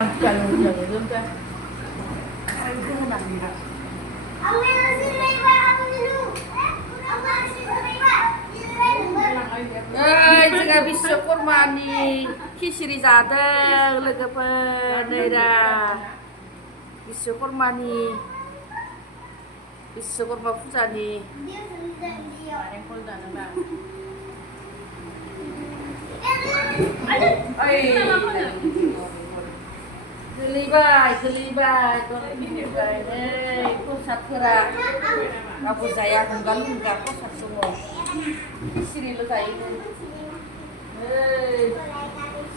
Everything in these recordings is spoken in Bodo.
जोंहा बिश्वकर्मानि खिसिरि जादों लोगोफोर नै दा बिश्वकर्मा फुजानि गोलैबाय गोलैबाय नै प्रसादफोरा रावबो जाया गंगार प्रसाद दङ खिसिरिल' जायो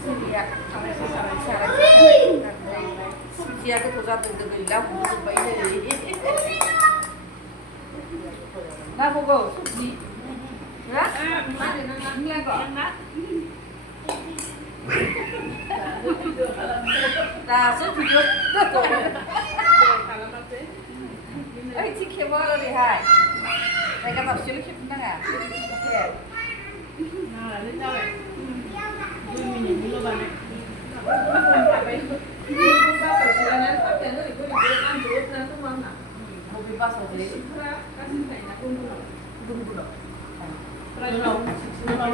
सिरिया सिरिया गोथाव जादों गैला हमजोब्बाय नै नांगौ सबजि दासो भिडिअ ओइथिं खेबो ओरैहाय जायगा दाबसेल' खेबनो नाङा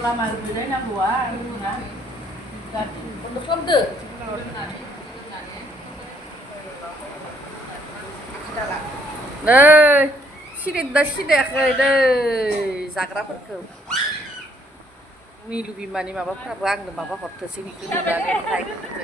lama gulay na buah na. Untuk नै सिरिदा सिरियाखै नै जाग्राफोरखौ मिलु बिमानि माबाफ्राबो आंनो माबा हरथोसै